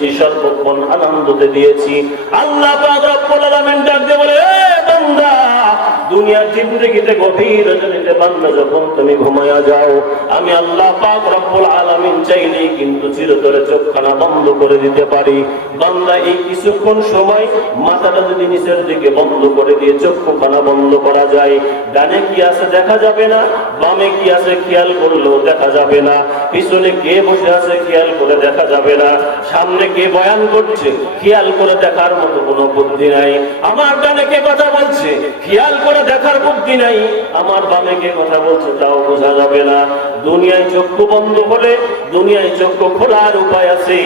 দিয়েছি, সর্বক্ষণ আনন্দতে দিয়েছি। আল্লাহ পাক রব্বুল আলামিন ডাক দিয়ে বলে, বান্দা, দুনিয়ার জিন্দেগিতে গভীর রজনীতে বান্দা যখন তুমি ঘুমায়া যাও, আমি আল্লাহ পাক রব্বুল আলামিন চাইলেই কিন্তু চিরতরে চোখখানা বন্ধ করে দিতে পারি। বান্দা, এই কিছুক্ষণ সময় মাথাটা যদি নিচের দিকে বন্ধ করে দিয়ে চক্ষুখানা বন্ধ করা যায়, ডানে কি আছে দেখা যাবে না, বামে কি আছে খেয়াল করলেও দেখা যাবে না, পিছনে কে বসে আছে খেয়াল করে দেখা যাবে না, সামনে কে বয়ান করছে খেয়াল করে দেখার মতো কোনো বুদ্ধি নাই। আমার ডানে কে কথা বলছে খেয়াল করে দেখার বুদ্ধি নাই, আমার বামে কে কথা বলছে তাও বোঝা যাবে না। দুনিয়ায় চক্ষু বন্ধ হলে দুনিয়ায় চক্ষু খোলার উপায় আছে,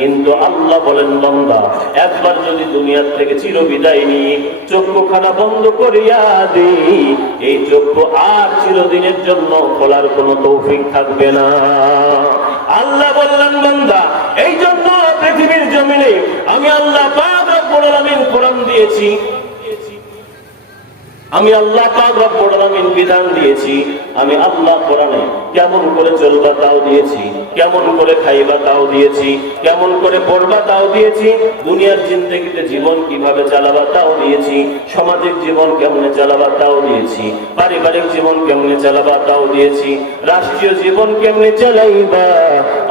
কিন্তু আল্লাহ বলেন, বান্দা, একবার যদি দুনিয়ার থেকে চিরবিদায় নিয়ে চক্ষুখানা বন্ধ করিয়া দিই, এই চক্ষু আর চিরদিনের জন্য খোলার কোনো তৌফিক থাকবে না। আল্লাহ বললেন, বান্দা, এই জন্য পৃথিবীর জমিনে আমি আল্লাহ পাক রব্বুল আলামিন কোরআন দিয়েছি, আমি আল্লাহ পাক রব্বুল আলামিন বিধান দিয়েছি, আমি আল্লাহ কোরআনে কেমন করে চলবা তাও দিয়েছি, কেমন করে খাইবা তাও দিয়েছি, কেমন করে পড়বা তাও দিয়েছি, দুনিয়ার জিন্দেগিতে জীবন কিভাবে চালাবা তাও দিয়েছি, সামাজিক জীবন কেমনে চালাবা তাও দিয়েছি, পারিবারিক জীবন কেমনে চালাবা তাও দিয়েছি, রাষ্ট্রীয় জীবন কেমনে চালাইবা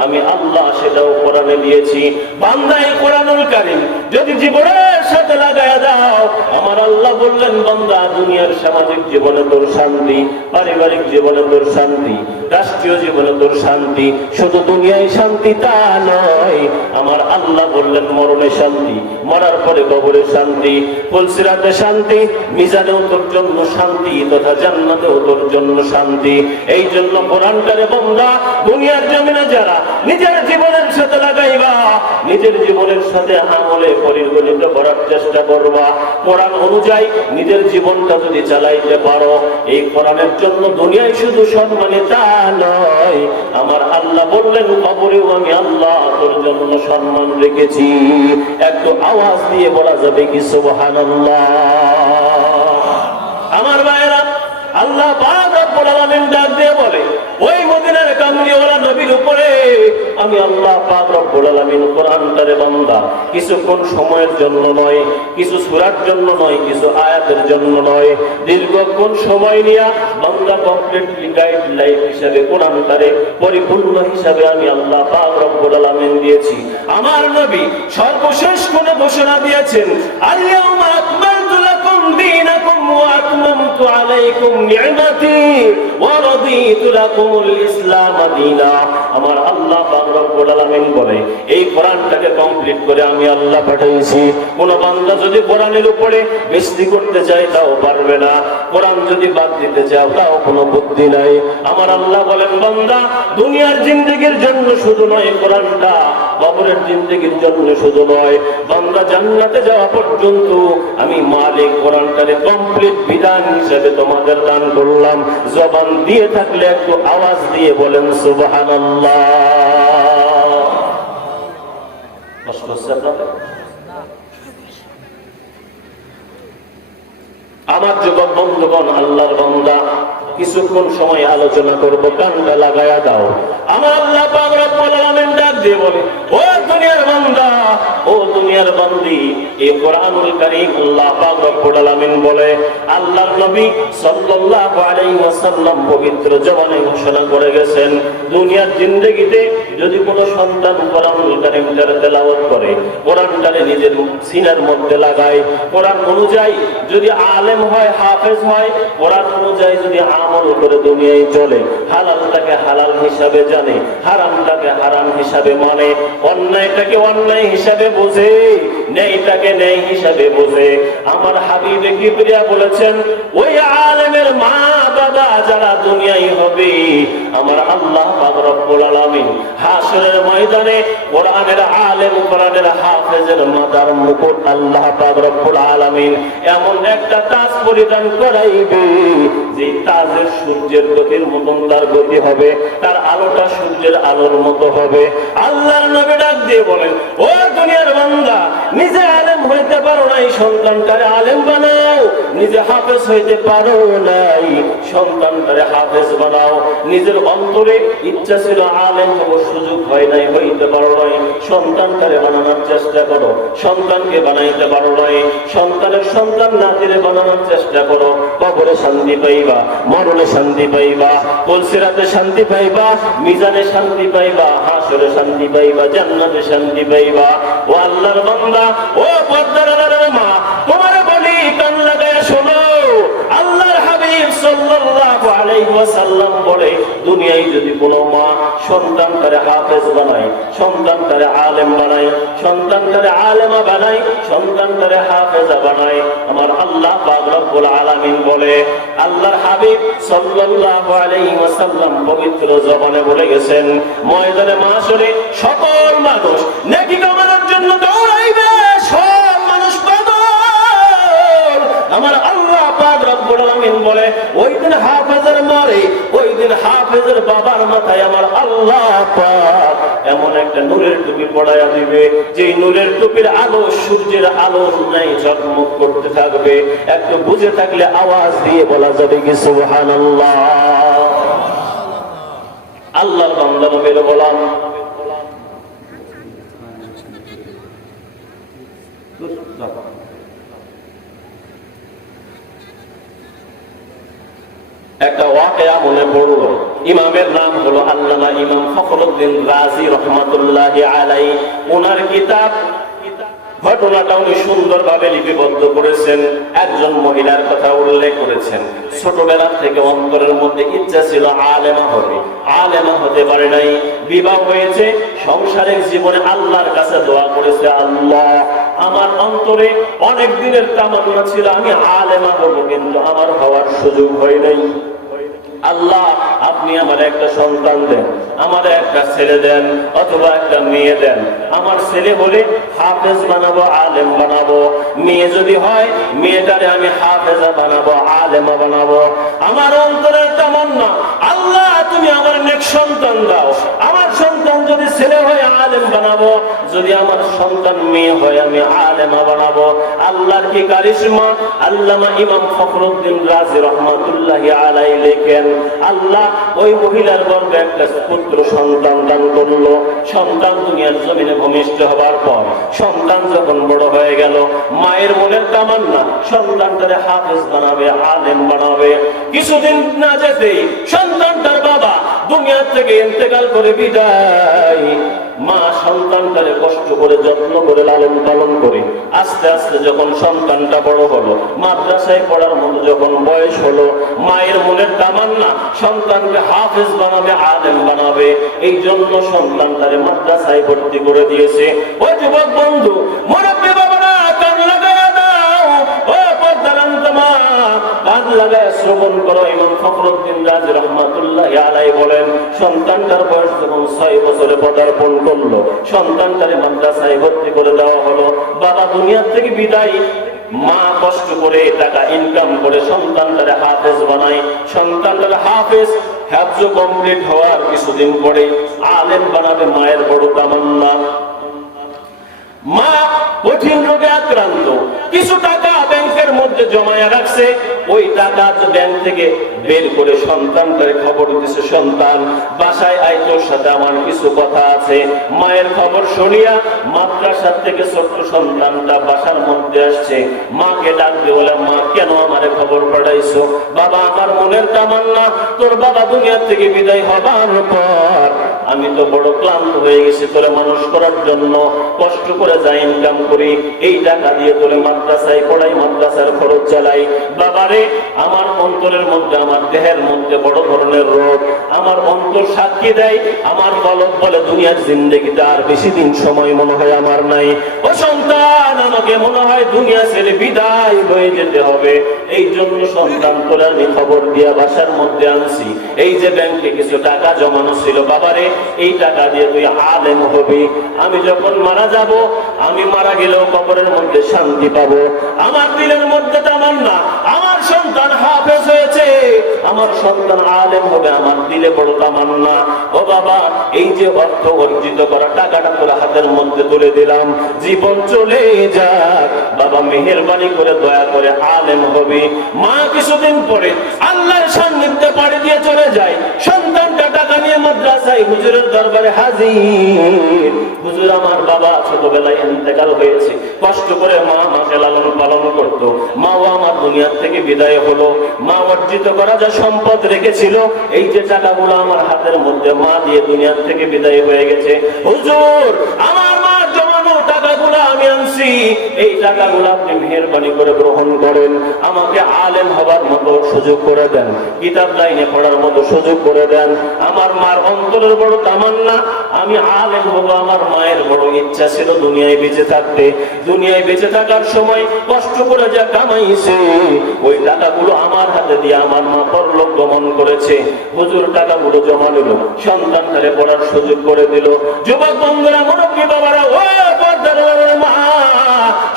আমি আল্লাহ সেটাও কোরআনে দিয়েছি। বান্দা, এই কোরআনুল কারীম যদি জীবনের সাথে লাগায়া দাও, আমার আল্লাহ বললেন, বান্দা, দুনিয়ার সামাজিক জীবনে তোর শান্তি, পারিবারিক জীবনে তোর শান্তি, রাষ্ট্রীয় জীবনে তোর শান্তি, শুধু দুনিয়ায় শান্তি তা নয়, আমার আল্লাহ বললেন মরণে শান্তি, মরার পরে কবরে শান্তি, পুলসিরাতে শান্তি, মিজানেও তোর জন্য শান্তি তথা জান্নাতেও তোর জন্য শান্তি। এই জন্য কোরআনটারে বান্দা দুনিয়ার জমিনে যারা নিজের জীবনের সাথে লাগাইবা, নিজের জীবনের সাথে আমলে পরিগণিত করার চেষ্টা করবা, কোরআন অনুযায়ী নিজের জীবনটা যদি চালাইতে পারো, এই কোরআনের জন্য দুনিয়ায় শুধু সম্মানিত তা নয়, আমার আল্লাহ বললেন কবরেও আমি আল্লাহ তোর জন্য সম্মান রেখেছি। একটু আওয়াজ দিয়ে বলা যাবে কি সুবহানাল্লাহ? আমার ভাইরা, আল্লাহ পাক রব্বুল আলামিন ডাক দিয়ে বলে, ওই মদিনার কামলিওয়ালা নবীর উপরে আমি আল্লাহ পাক রব্বুল আলামিন কোরআনটারে বান্দা কিছুক্ষণ সময়ের জন্য নয়, কিছু সূরার জন্য নয়, কিছু আয়াতের জন্য নয়, দীর্ঘক্ষণ সময় নিয়ে বান্দা কমপ্লিটলি গাইডলাইন হিসাবে কোরআনটারে পরিপূর্ণ হিসাবে আমি আল্লাহ পাক রব্বুল আলামিন দিয়েছি। আমার নবী সর্বশেষ কোন ঘোষণা দিয়েছেন, আল-ইয়াউমা আকমালতু লাকুম দীনাকুম ওয়া আতমামতু আলাইকুম নি'মাতি ওয়া রাদিতু লাকুমুল ইসলাম দীনা। আমার আল্লাহ পাক রব্বুল আলামিন বলে, এই কোরআনটাকে কমপ্লিট করে আমি আল্লাহ পাঠাইছি। কোন বান্দা যদি কোরআনের উপরে বেশি করতে চায় তাও পারবে না, কোরআন যদি বাদ দিতে চাও তাও কোনো বুদ্ধি নাই। আমার আল্লাহ বলেন, বান্দা, দুনিয়ার জিন্দেগির জন্য শুধু নয় কোরআনটা, কবরের জিন্দেগির জন্য শুধু নয়, বান্দা জান্নাতে যাওয়া পর্যন্ত আমি মালিক কোরআনটারে কমপ্লিট বিধান হিসেবে তোমাদের দান করলাম। জবান দিয়ে থাকলে একটু আওয়াজ দিয়ে বলেন সুবহানাল্লাহ। কষ্ট হচ্ছে আপনাদের? আমার যুবক বন্ধুগণ, আল্লাহর বান্দা, কিছুক্ষণ সময় আলোচনা করব, কানটা লাগায়া দাও। আমার আল্লাহ পাক রব্বুল আলামিন ডাক দিয়ে বলে, ও দুনিয়ার বান্দা, ও দুনিয়ার বান্দি, এই কোরআনুল কারীম আল্লাহ পাক রব্বুল আলামিন বলে, আল্লাহর নবী সাল্লাল্লাহু আলাইহি ওয়াসাল্লাম পবিত্র জবানে ঘোষণা করে গেছেন, দুনিয়ার জিন্দেগিতে যদি কোনো সন্তান কোরআনুল কারীমটারে তেলাওয়াত করে, কোরআনটারে নিজের সিনার মধ্যে লাগায়, কোরআন অনুযায়ী যদি আলেম হয়, হাফেজ হয়, কোরআন অনুযায়ী যদি আমল করে দুনিয়ায় চলে, হালালটাকে হালাল হিসাবে জানে, হারামটাকে হারাম হিসাবে মানে, অন্যায়টাকে অন্যায় হিসাবে বোঝে, ন্যায়টাকে ন্যায় হিসাবে বোঝে। আমার হাবিবে কিবরিয়া বলেছেন, ওই আলেমের মা বাবা যারা দুনিয়ায় হবে, আমার আল্লাহ পাক রব্বুল আলামিন হাসরের ময়দানে কোরআনের আলেম, কোরআনের হাফেজের মাথার মুকুট আল্লাহ পাক রব্বুল আলামিন এমন একটা তাজ পরিধান করাইবে, যে তাজের সূর্যের গতির মতন তার গতি হবে, তার আলোটা সূর্যের আলোর মতো হবে। আল্লাহর নবী ডাক দিয়ে বলেন, ও দুনিয়ার বান্দা, নিজে আলেম হইতে পারো নাই, সন্তানটারে আলেম বানাও। নিজে হাফেজ হইতে পারো নাই, সন্তানটারে হাফেজ বানাও। নিজের অন্তরে ইচ্ছা ছিল আলেম হবো, সুযোগ হয় নাই, হইতে পারো নাই, সন্তানটারে বানানোর চেষ্টা করো। সন্তানকে বানাইতে পারো নাই, সন্তানের সন্তান নাতিরে বানানোর চেষ্টা করো। কবরে শান্তি পাইবা, মরণে শান্তি পাইবা, পুলসিরাতে শান্তি পাইবা, মিজানে শান্তি পাইবা, হাসরে শান্তি পাইবা, জান্নাতে শান্তি পাইবা। ও আল্লাহর বান্দা, ও পর্দার আড়ালের মা, তোমারে বলি কান লাগায়া শোনো। আল্লাহর হাবিব সাল্লাল্লাহু আলাইহি ওয়াসাল্লাম বলে, দুনিয়ায় যদি কোনো মা সন্তানটারে হাফেজ বানায়, সন্তানটারে আলেম বানায়, সন্তানটারে আলেমা বানায়, সন্তানটারে হাফেজা বানায়, আমার আল্লাহ পাক রব্বুল আলামিন বলে, আল্লাহর হাবিব সাল্লাল্লাহু আলাইহি ওয়াসাল্লাম পবিত্র জবানে বলে গেছেন, ময়দানে মাশরে সকল মানুষ নেকি কামানোর জন্য দৌড়াইবে, সব মানুষ পাগল। আমার আল্লাহ পাক রব্বুল আলামিন বলে, ওই দিন হাফেজের মরে, ওই দিন হাফেজের বাবার মাথায় আমার আল্লাহ পাক এমন একটা নূরের টুপি পড়াইয়া দিবে, যেই নূরের টুপির আলো সূর্যের আলো নাই ঝকমক করতে থাকবে। একটু বুঝে থাকলে আওয়াজ দিয়ে বলা যাবে কি সুবহানাল্লাহ। আল্লাহর বান্দা নবীর গোলাম, একটা ওয়াকিয়া মনে পড়লো। ইমামের নাম হলো আল্লামা ইমাম ফখরুদ্দিন রাজি রাহমাতুল্লাহি আলাইহি। ওনার কিতাব ঘটনাটা উনি সুন্দরভাবে লিপিবদ্ধ করেছেন। একজন মহিলার কথা উল্লেখ করেছেন, ছোটবেলা থেকে অন্তরের মধ্যে ইচ্ছা ছিল আলেমা হবে, আলেমা হতে পারে নাই, বিবাহ হয়েছে, সংসারিক জীবনে আল্লাহর কাছে দোয়া করেছে, আল্লাহ আমার অন্তরে অনেক দিনের তামান্না ছিল আমি আলেমা হব, কিন্তু আমার হওয়ার সুযোগ হয় নাই। আল্লাহ আপনি আমার একটা সন্তান দেন, আমার একটা ছেলে দেন অথবা একটা মেয়ে দেন। আমার ছেলে হলে হাফেজ বানাবো, আলেম বানাবো, মেয়ে যদি হয় মেয়েটারে আমি হাফেজা বানাবো, আলেমা বানাবো। আমার অন্তরের তামান্না, আল্লাহ তুমি আমার নেক সন্তান দাও। আমার সন্তান যদি ছেলে হয় আলেম বানাবো, যদি আমার সন্তান মেয়ে হয় আমি আলেমা বানাবো। আল্লাহর কি কারিশমা! আল্লামা ইমাম ফখরুদ্দিন রাজি রাহমাতুল্লাহি আলাইহি লেখেন, আল্লাহ ওই মহিলার গর্ভে একটা পুত্র সন্তান দান করলো। সন্তান দুনিয়ার জমিনে ভূমিষ্ঠ হবার পর সন্তান যখন বড় হয়ে গেল, মায়ের মনের তামান্না সন্তানটারে হাফেজ বানাবে, আলেম বানাবে। কিছুদিন না যেতেই সন্তানটার বাবা দুনিয়া থেকে ইন্তেকাল করে বিদায়। মা সন্তানটারে কষ্ট করে যত্ন করে লালন পালন করে আস্তে আস্তে যখন সন্তানটা বড় হলো, মাদ্রাসায় পড়ার মতো যখন বয়স হলো, মায়ের মনের তামান্না সন্তানকে হাফেজ বানাবে, আলেম বানাবে। এই জন্য সন্তানটারে মাদ্রাসায় ভর্তি করে দিয়েছে। ওই যুবক বন্ধু, মুরব্বী বাবারা কান লাগায়া দাও, ও পর্দারান্ত মা কান লাগায়া শ্রবণ করো। ইমাম ফখরুদ্দিন রাজি রাহমাতুল্লাহি আলাইহি বলেন, সন্তানটার বয়স যখন 6 বছরে পদার্পণ করলো, সন্তানটারে মাদ্রাসায় ভর্তি করে দেওয়া হলো। বাবা দুনিয়া থেকে বিদায়, মা কষ্ট করে টাকা ইনকাম করে সন্তানটারে হাফেজ বানায়। সন্তানটারে হাফেজ হাফজ কমপ্লিট হওয়ার কিছুদিন পরে আলেম বানাবে, মায়ের বড় তামান্না। মা কঠিন রোগে আক্রান্ত, কিছু টাকা ব্যাংকের মধ্যে জমায়া রাখছে। ওই টাকা ব্যাংক থেকে বের করে সন্তানটারে খবর দিছে, সন্তান বাসায় আয়, তোর সাথে আমার কিছু কথা আছে। মায়ের খবর শুনিয়া মাদ্রাসা থেকে ছোট্ট সন্তানটা বাসার মধ্যে আসছে। মাকে ডাক দিয়ে বলে, মা কেন আমারে খবর পাঠাইছো? বাবা আমার মনের তামান্না, তোর বাবা দুনিয়া থেকে বিদায় হবার পর আমি তো বড় ক্লান্ত হয়ে গেছি, তোরে মানুষ করার জন্য কষ্ট করে যা ইনকাম করি, এই টাকা দিয়ে তোরে মাদ্রাসায় পড়াই, মাদ্রাসার খরচ চালাই। বাবারে আমার অন্তরের মধ্যে, আমার দেহের মধ্যে বড় ধরনের রোগ। আমার অন্তর সাক্ষী দেয়, আমার কলব বলে দুনিয়ার জিন্দেগিতে আর বেশি দিন সময় মনে হয় আমার নাই। ও সন্তান, আমাকে মনে হয় দুনিয়া ছেড়ে বিদায় হয়ে যেতে হবে। এই জন্য সন্তান তোরে আমি খবর দিয়া বাসার মধ্যে আনছি। এই যে ব্যাংকে কিছু টাকা জমানো ছিল, বাবারে এই টাকা দিয়ে তুই আলেম হবি। আমি যখন মারা যাব, আমি মারা গেলেও কবরের মধ্যে শান্তি পাবো। আমার দিলের মধ্যে তামান্না, আমার সন্তান হাফেজ হয়েছে, আমার সন্তান আলেম হবে, আমার দিলে বড় তামান্না। ও বাবা, এই যে অর্থ অর্জিত করা টাকাটা তোর হাতের মধ্যে তুলে দিলাম, জীবন চলে যাক, বাবা মেহেরবানি করে দয়া করে আলেম হবে। মা কিছুদিন পরে আল্লাহর সান্নিধ্যে পাড়ি দিয়ে চলে যায়, সন্তানটা টাকা নিয়ে মাদ্রাসায় হুজুরের দরবারে হাজির। হুজুর, আমার বাবা ছোটবেলায় ইন্তেকাল হয়েছে, কষ্ট করে মা আমাকে লালন পালন করতো, মাও আমার দুনিয়ার থেকে বিদায় হলো, মা অর্জিত করা যা সম্পদ রেখেছিল, এই যে টাকাগুলো আমার হাতের মধ্যে মা দিয়ে দুনিয়ার থেকে বিদায় হয়ে গেছে। হুজুর, আমার মা জমানো টাকাগুলো আমি আনছি, এই টাকাগুলো আপনি মেহেরবানি করে গ্রহণ করেন, আমাকে আলেম হবার মতো সুযোগ করে দেন, কিতাব লাইনে পড়ার মতো সুযোগ করে দেন। আমার মার অন্তরের বড় তামান্না আমি আলেম হব। আমার মায়ের বড় ইচ্ছা ছিল দুনিয়ায় বেঁচে থাকতে, দুনিয়ায় বেঁচে থাকার সময় কষ্ট করে যা কামাইছে ওই টাকাগুলো আমার হাতে দিয়ে আমার মা পরলোক গমন করেছে। হুজুর টাকাগুলো জমা নিল, সন্তানটারে পড়ার সুযোগ করে দিল। যুবক বন্ধুরা, মুরব্বী বাবারা, ও পর্দার মা,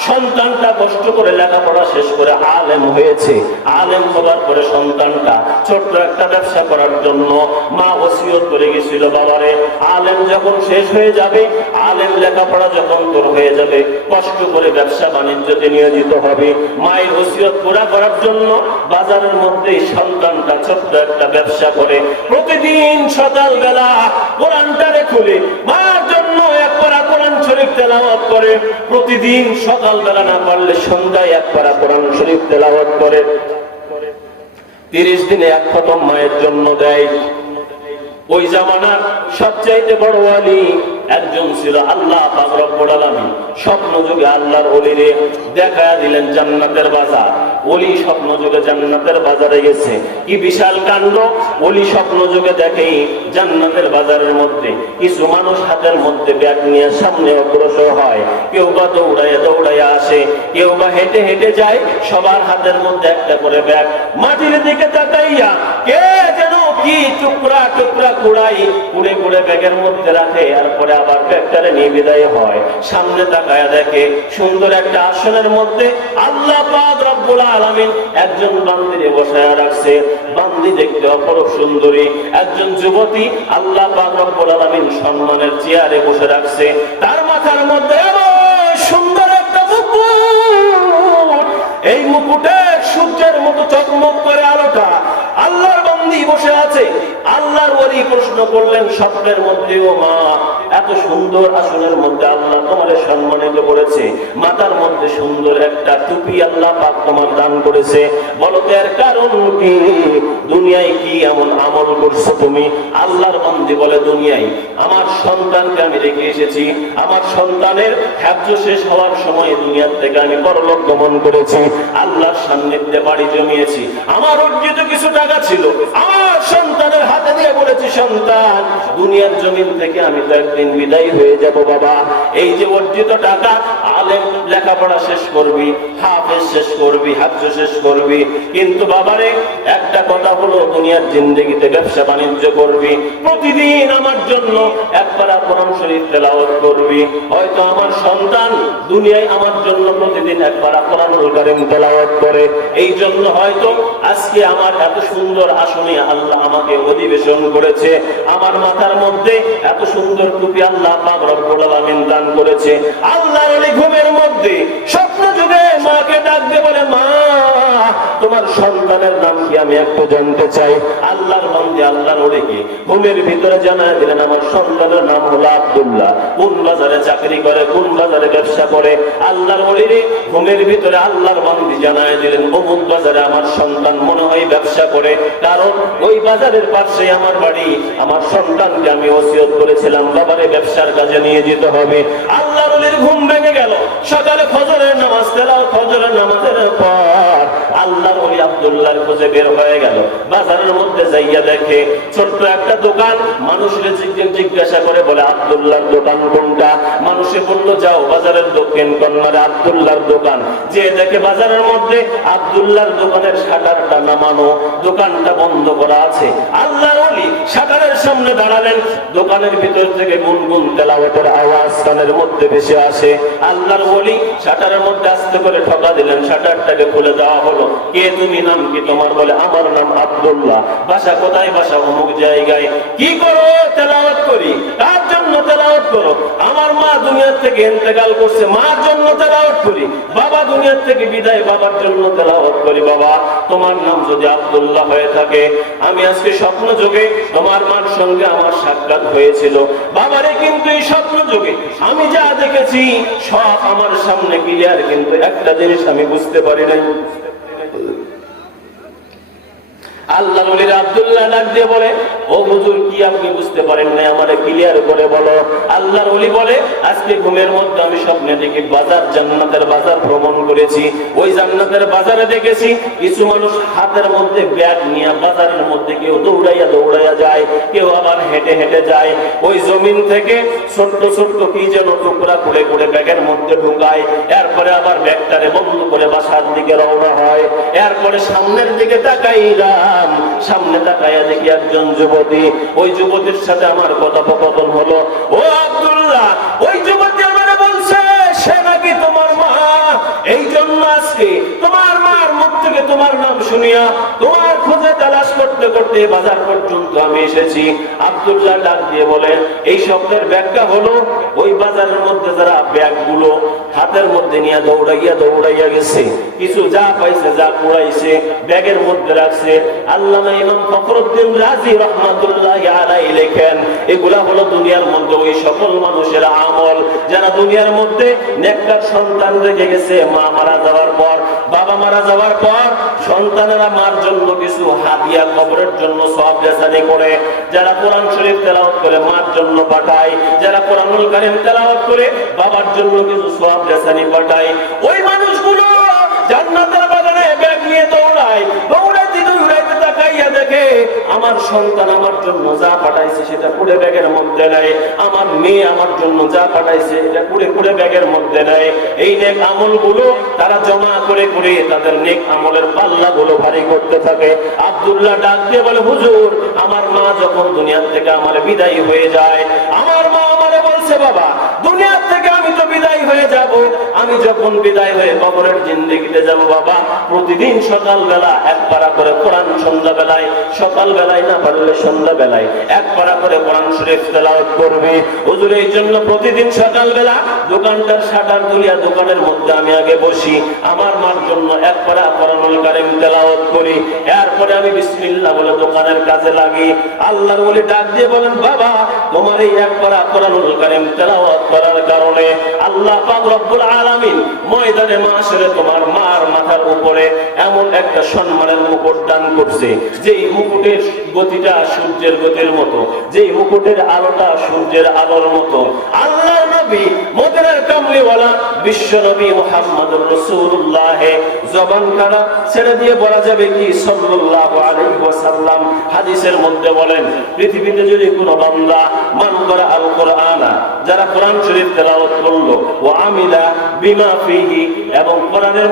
সন্তানটা কষ্ট করে লেখাপড়া শেষ করে আলেম হয়েছে। আলেম হবার পরে সন্তানটা ছোট্ট একটা ব্যবসা করার জন্য মা ওসিয়ত করে গেছিল, বাবারে আলেম যখন শেষ হয়ে যাবে, আলেম লেখাপড়া যখন তোর হয়ে যাবে, কষ্ট করে ব্যবসা বাণিজ্যতে নিয়োজিত হবে। মায়ের ওসিয়ত পুরা করার জন্য বাজারের মধ্যে সন্তানটা ছোট্ট একটা ব্যবসা করে প্রতিদিন সকালবেলা কোরআনটারে খুলে মার জন্য এক পারা কোরআন শরীফ তেলাওয়াত করে, প্রতিদিন সকালবেলা না পারলে সন্ধ্যায় এক পারা কোরআন শরীফ তেলাওয়াত করে, 30 দিনে এক খতম মায়ের জন্য দেয়। ওই জামানার সবচাইতে বড় ওয়ালি একজন ছিল আল্লাহ পাক রব্বুল আলামিন। স্বপ্ন যুগে আল্লাহর ওলিরে দেখায়া দিলেন জান্নাতের বাজার। ওলি স্বপ্ন যুগে জান্নাতের বাজারে গেছে, কি বিশাল কাণ্ড! ওলি স্বপ্ন যুগে দেখেই জান্নাতের বাজারের মধ্যে কিছু মানুষ হাতের মধ্যে ব্যাগ নিয়ে সামনে অগ্রসর হয়, কেউ বা দৌড়াইয়া দৌড়াইয়া আসে, কেউ বা হেঁটে হেঁটে যায়, সবার হাতের মধ্যে একটা করে ব্যাগ। মাটির দিকে তাকাইয়া কে যেন কি টুকরা টুকরা কুড়াই কুড়ে কুড়ে ব্যাগের মধ্যে রাখে, এরপরে আবার ব্যাগটারে নিয়ে বিদায় হয়। সামনে তাকায়া দেখে সুন্দর একটা আসনের মধ্যে আল্লাহ পাক রব্বুল আলামিন একজন বান্দিরে বসায়া রাখছে। বান্দি দেখতে অপরূপ সুন্দরী, একজন যুবতী আল্লাহ পাক রব্বুল আলামিন সম্মানের চেয়ারে বসে রাখছে। তার মাথার মধ্যে সুন্দর একটা মুকুট, এই মুকুটে সূর্যের মতো চকমক করে আলোটা। আল্লাহর বান্দি বসে আছে, আল্লাহর ওলি প্রশ্ন করলেন স্বপ্নের মধ্যে, ও মা, এত সুন্দর আসনের মধ্যে আল্লাহ তোমারে সম্মানিত করেছে, মাথার মধ্যে সুন্দর একটা টুপি আল্লাহ পাক তোমার দান করেছে, বলো তো এর কারণ কি? দুনিয়ায় কি এমন আমল করছো তুমি? আল্লাহর বান্দি বলে, দুনিয়ায় আমার সন্তানকে আমি রেখে এসেছি, আমার সন্তানের হ্যাজ্জ শেষ হওয়ার সময় দুনিয়ার থেকে আমি পরলোক গমন করেছি, আল্লাহর সান্নিধ্যে বাড়ি জমিয়েছি, আমার অর্জিত কিছু টাকা ছিল আমার সন্তানের হাতে দিয়ে বলেছি, সন্তান দুনিয়ার জমিন থেকে আমি তো একদিন বিদায় হয়ে যাব বাবা, এই যে অর্জিত টাকা আলেম লেখাপড়া শেষ করবি, হাফেজ শেষ করবি, হজ্জ শেষ করবি, কিন্তু বাবারে একটা কথা হলো দুনিয়ার জিন্দেগিতে ব্যবসা বাণিজ্য করবি, প্রতিদিন আমার জন্য একবার কোরআন শরীফ তেলাওয়াত করবি। হয়তো আমার সন্তান দুনিয়ায় আমার জন্য প্রতিদিন একবার কোরআনুল কারীম তেলাওয়াত করে, এই জন্য হয়তো আজকে আমার এত সুন্দর আসনে আল্লাহ আমাকে অধিবেশন করেছে, আমার মাথার মধ্যে এত সুন্দর টুপি আল্লাহ পাক রব্বুল আলামিন দান করেছে। আল্লাহর ওলি ঘুমের মধ্যে স্বপ্ন যুগে মাকে ডাক দিয়ে বলে, মা, তোমার সন্তানের নাম কি আমি একটু জানতে চাই। আল্লাহর বান্দী আল্লাহর ওলিকে ঘুমের ভিতরে জানায় দিলেন, আমার সন্তানের নাম হলো আব্দুল্লাহ, কোন বাজারে চাকরি করে, কোন বাজারে ব্যবসা করে। আল্লাহর ওলিরে ঘুমের ভিতরে আল্লাহর বান্দী জানায় দিলেন, অমুক বাজারে আমার সন্তান মনে হয় ব্যবসা করে, কারণ ওই বাজারের পাশে আমার বাড়ি, আমার সন্তানকে আমি ওসিয়ত করেছিলাম বাবারে ব্যবসার কাজে নিয়ে যেতে হবে। আল্লাহর ওলির ঘুম ভেঙে গেল, সকালে ফজরের নামাজ তেলাওয়াত, ফজরের নামাজের পর আল্লাহর ওলি আব্দুল্লাহর খোঁজে বের হয়ে গেল। বাজারের মধ্যে যাইয়া দেখে ছোট্ট একটা দোকান, মানুষের জিজ্ঞাসা করে বলে, আব্দুল্লাহর দোকান কোনটা? মানুষে বলল, যাও বাজারের দক্ষিণ কর্নারে আব্দুল্লাহর দোকান। যে দেখে বাজারের মধ্যে আব্দুল্লাহর দোকানের শাটারটা নামানো, দোকানটা বন্ধ করা আছে। আল্লাহর ওলি শাটারের সামনে দাঁড়ালেন, দোকানের ভিতর থেকে গুনগুন তেলাওয়াতের আওয়াজ কানের মধ্যে ভেসে আসে। আল্লাহর ওলি শাটারের মধ্যে আস্তে করে ঠকা দিলেন, শাটারটাকে খুলে দেওয়া হলো। কে তুমি? না নাম কি তোমার? বলে আমার নাম আব্দুল্লাহ। বাসা কোথায়? বাসা অমুক জায়গায়। কি করো? তেলাওয়াত করি। কার জন্য তেলাওয়াত করো? আমার মা দুনিয়ার থেকে ইন্তেকাল করছে, মার জন্য তেলাওয়াত করি। বাবা দুনিয়ার থেকে বিদায়, বাবার জন্য তেলাওয়াত করি। বাবা তোমার নাম যদি আব্দুল্লাহ হয়ে থাকে, আমি আজকে স্বপ্ন যোগে তোমার মার সঙ্গে আমার সাক্ষাৎ হয়েছিল। বাবারে কিন্তু এই স্বপ্ন যোগে আমি যা দেখেছি সব আমার সামনে ক্লিয়ার, কিন্তু একটা জিনিস আমি বুঝতে পারি নাই। আল্লাহ নবী আব্দুল্লাহ ডাক দিয়ে বলে, ও হুজুর কি আপনি বুঝতে পারেন না? আমারে ক্লিয়ার করে বলো। আল্লাহর ওলি বলে, আজকে ঘুমের মধ্যে আমি স্বপ্নে দেখি বাজার, জান্নাতের বাজার ভ্রমণ করেছি। ওই জান্নাতের বাজারে দেখেছি কিছু মানুষ হাতের মধ্যে ব্যাগ নিয়ে বাজারের মধ্যে কেউ দৌড়াইয়া দৌড়াইয়া যায়, কেউ আবার হেঁটে হেঁটে যায়। ওই জমিন থেকে ছোট্ট ছোট্ট কি যেন টুকরা করে করে ব্যাগের মধ্যে ঢুকায়, এরপরে আবার ব্যাগটারে বন্ধ করে বাসার দিকে রওনা হয়। এরপরে সামনের দিকে তাকাইলাম, সামনে তাকাইয়া দেখি একজন যুবতী। ওই যুবতীর সাথে আমার কথোপকথন হলো। ও আব্দুল্লাহ, ওই যুবতী আমারে বলছে সে নাকি তোমার মা। এই জন্য আজকে তোমার মার মুখ থেকে তোমার নাম শুনিয়া তোমার খোঁজে তালাশ করতে করতে বাজার পর্যন্ত আমি এসেছি। আব্দুল্লাহ ডাক দিয়ে বলেন, এই শব্দের ব্যাখ্যা হলো ওই বাজারের মধ্যে যারা ব্যাগগুলো হাতের মধ্যে নিয়ে দৌড়াইয়া দৌড়াইয়া গেছে, কিছু যা পাইছে যা কুড়াইছে ব্যাগের মধ্যে রাখছে। আল্লামা ইমাম ফখরুদ্দিন রাজি রাহমাতুল্লাহি আলাইহি লেখেন, এগুলা হলো দুনিয়ার মধ্যে ওই সকল মানুষের আমল যারা দুনিয়ার মধ্যে নেককার সন্তান রেখে গেছে। মা মারা যাওয়ার পর, বাবা মারা যাওয়ার পর সন্তানেরা মার জন্য কিছু হাদিয়া, কবরের জন্য সওয়াব রেসানি করে। যারা কোরআন শরীফ তেলাওয়াত করে মার জন্য পাঠায়, যারা কোরআনুল কারীম তেলাওয়াত করে বাবার জন্য কিছু সওয়াব রেসানি পাঠায়। ওই মানুষগুলো জান্নাতের বাগানে ব্যাগ নিয়ে দৌড়ায়, দৌড়াইতে দৌড়াইতে তাকাইয়া দেখে আমার সন্তান আমার জন্য যা পাঠাইছে সেটা পুরো ব্যাগের মধ্যে নাই, আমার মেয়ে আমার জন্য যা পাঠাইছে এটা পুরো পুরো ব্যাগের মধ্যে নাই। এই নেক আমলগুলো তারা জমা করে করে তাদের নেক আমলের পাল্লাগুলো ভারী করতে থাকে। আব্দুল্লাহ ডাক দিয়ে বলে, হুজুর আমার মা যখন দুনিয়ার থেকে আমার বিদায় হয়ে যায়, আমার মা আমারে বলছে, বাবা দুনিয়ার থেকে আমি তো বিদায় হয়ে যাব, আমি যখন বিদায় হয়ে কবরের জিন্দেগিতে যাব বাবা, প্রতিদিন সকালবেলা এক পারা করে কোরআন, সন্ধ্যা বেলায়, সকাল বেলায় না পারলে সন্ধ্যা বেলায় এক পারা করে কোরআন শরীফ তেলাওয়াত করবে। হুজুর এই জন্য প্রতিদিন সকালবেলা দোকানটার শাটার তুলিয়া দোকানের মধ্যে আমি আগে বসি, আমার মার জন্য এক পারা কোরআনুল কারীম তেলাওয়াত করি, এরপরে আমি বিসমিল্লাহ বলে দোকানের কাজে লাগি। আল্লাহর ওলি ডাক দিয়ে বলেন, বাবা তোমার এই এক পারা কোরআনুল কারীম তেলাওয়াত করার কারণে আল্লাহ পাক রব্বুল আলামিন ময়দানে মাশরে তোমার মার মাথার উপরে এমন একটা সম্মানের মুকুট দান করছে, যেই মুকুটের গতিটা সূর্যের গতির মতো, যেই মুকুটের আলোটা সূর্যের আলোর মতো। আল্লাহর নবী মদিনার কামলিওয়ালা বিশ্ব নবী মুহাম্মদুর রাসূলুল্লাহ জবান খানা ছেড়ে দিয়ে বলা যাবে কি সাল্লাল্লাহু আলাইহি ওয়াসাল্লাম হাদিসের মধ্যে বলেন, পৃথিবীতে যদি কোনো বান্দা মান করা আল কোরআনা, যারা কোরআন শরীফ তেলাওয়াত করলো, ওয়া আমিলা বিমা ফিহি, এবং কোরআনের